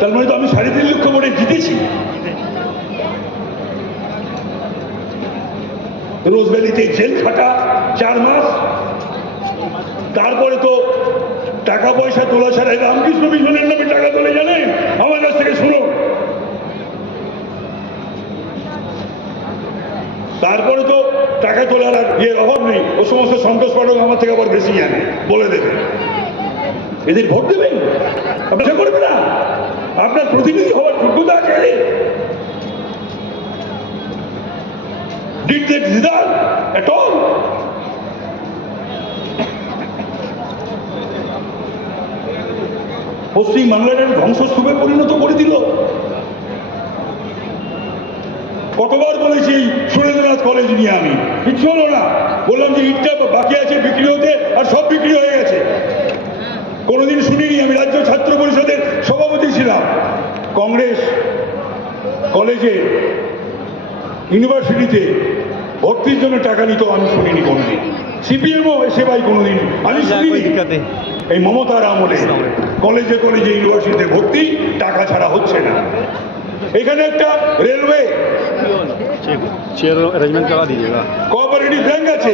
তার মানে তো আমি 3.5 লক্ষ ভোটে জিতেছি। রোজভ্যালিতে জেল খাটা 4 মাস, তারপরে তো টাকা পয়সা তোলা ছাড়া রামকৃষ্ণ মিশনের নামে টাকা তোলে জানেন? আমার কাছ থেকে শুনো। তারপরে তো টাকা তোলার আর ইয়ের অভাব নেই, ও সমস্ত সন্তোষ পাঠক আমার থেকে আবার বেশি জানে, বলে দেবে। এদের ভোট দেবেন? আপনার করবে না? আপনার প্রতিনিধি হওয়ার যোগ্যতা আছে? Did they deserve at all? পশ্চিম বাংলাটাকে ধ্বংসস্তূপে পরিণত করে দিল। কতবার বলেছি সুরেন্দ্রনাথ কলেজ নিয়ে, আমি কিচ্ছু হলো না। বললাম যে ইটটা বাকি আছে বিক্রি হতে, আর সব বিক্রি হয়ে গেছে। কোনোদিন শুনিনি, আমি রাজ্য ছাত্র পরিষদের সভাপতি ছিলাম। কংগ্রেস কলেজে ইউনিভার্সিটিতে ভর্তির জন্য টাকা নিত আমি শুনিনি কোনোদিন। সিপিএমও এসে ভাই কোনোদিন আমি শুনিনি। এই মমতার আমলে কলেজে কলেজে ইউনিভার্সিটিতে ভর্তি টাকা ছাড়া হচ্ছে না। এখানে একটা রেলওয়ে কোঅপারেটিভ ব্যাংক আছে,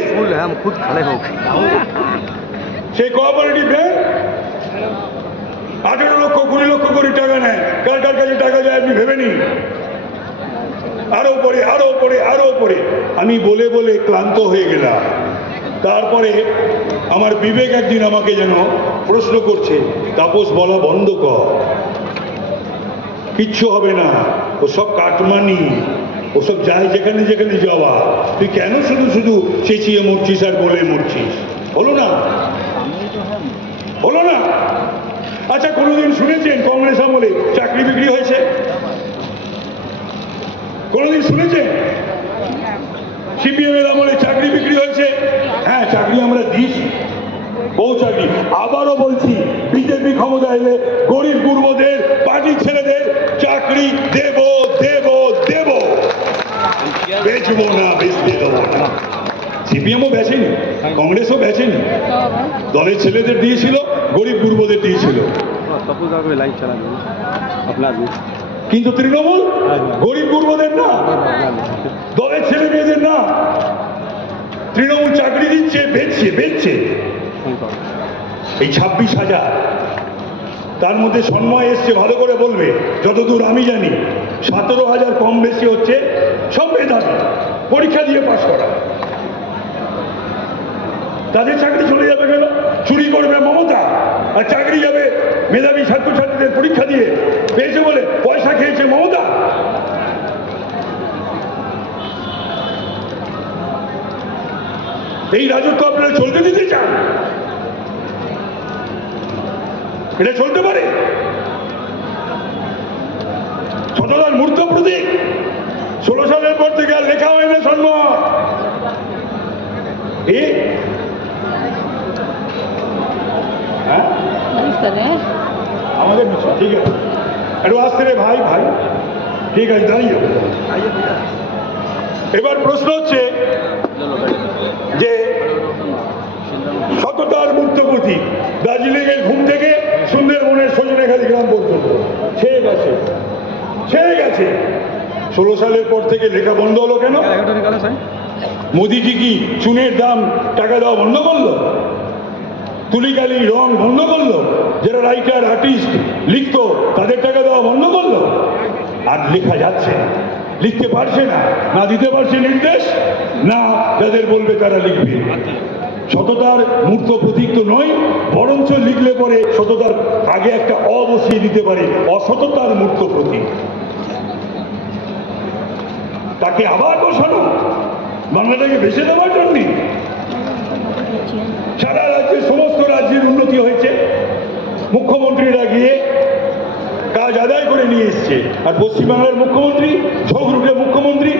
সেই কোঅপারেটিভ ব্যাংক 18 লক্ষ 20 লক্ষ করে টাকা নেয়। কার কার কাছে টাকা যায় আপনি ভেবে নিন। আরো পরে আরো পরে আরো পরে আমি বলে বলে ক্লান্ত হয়ে গেলাম। তারপরে আমার বিবেক একদিন আমাকে যেন প্রশ্ন করছে, তাপস বলা বন্ধ কর, কিচ্ছু হবে না, ওসব কাটমানি, ওসব যায় যেখানে যেখানে যাওয়া, তুই কেন শুধু শুধু চেঁচিয়ে মরছিস আর বলে মরছিস? হলো না, হলো না। আচ্ছা, কোনোদিন শুনেছেন কংগ্রেস আমলে চাকরি বিক্রি হয়েছে? কোনোদিন শুনেছেন সিপিএম এর আমলে চাকরি বিক্রি হয়েছে? হ্যাঁ, চাকরি আমরা দিয়েছি, বহু চাকরি। আবারও বলছি, বিজেপি ক্ষমতা এলে গরিব গুরুদের, পার্টির ছেলেদের চাকরি দেব দেব দেব, বেচবো না, বেচতে দেবো না। সিপিএমও বেচেনি, কংগ্রেসও বেচেনি, দলের ছেলেদের দিয়েছিল, গরিব গুরুদের দিয়েছিল। কিন্তু তৃণমূল গরিব গুরুদের না, দলের ছেলে মেয়েদের না। তৃণমূল চাকরি দিচ্ছে, বেচছে বেচছে। এই 26,000, তার মধ্যে সন্ময় এসছে, ভালো করে বলবে, যতদূর আমি জানি 17,000 কম বেশি হচ্ছে সব মেধাবী, পরীক্ষা দিয়ে পাশ করা। তাদের চাকরি চলে যাবে কেন? চুরি করবে মমতা, আর চাকরি যাবে মেধাবী ছাত্রছাত্রীদের পরীক্ষা দিয়ে পেয়েছে বলে, পয়সা খেয়েছে মমতা। এই রাজত্ব আপনারা চলতে দিতে চান? এটা চলতে পারে? ছোটদার মূর্ত প্রতীক 16 সালের পর থেকে আর লেখা হয় না সন্ময়। আমাদের ঠিক আছে, একটু আসতে রে ভাই, ভাই ঠিক আছে, দাঁড়িয়ে। এবার প্রশ্ন হচ্ছে যে সততার মূর্ত প্রতীক দার্জিলিং এর ঘুম থেকে সুন্দরবনের সজনেখালি গ্রাম পর্যন্ত ছেয়ে গেছে, ছেয়ে গেছে। 16 সালের পর থেকে লেখা বন্ধ হলো কেন? মোদিজি কি চুনের দাম টাকা দেওয়া বন্ধ করলো? তুলিকালি রং বন্ধ করলো? যারা রাইটার আর্টিস্ট লিখতো তাদের টাকা দেওয়া বন্ধ করলো? আর লেখা যাচ্ছে না, লিখতে পারছে না, না দিতে পারছে নির্দেশ, না যাদের বলবে তারা লিখবে। সততার মূর্ত প্রতীক তো নয়, বরঞ্চ লিখলে পরে সততার আগে একটা বসিয়ে দিতে পারে, অসততার মূর্ত প্রতীক। তাকে আবার বসানো, বাংলাটাকে বেছে দেওয়ার জন্যে। সারা রাজ্যে সমস্ত রাজ্যের উন্নতি হয়েছে, মুখ্যমন্ত্রীরা গিয়ে কাজ আদায় করে নিয়ে এসছে। আর পশ্চিমবাংলার মুখ্যমন্ত্রী, ঝগড়ুটে মুখ্যমন্ত্রী,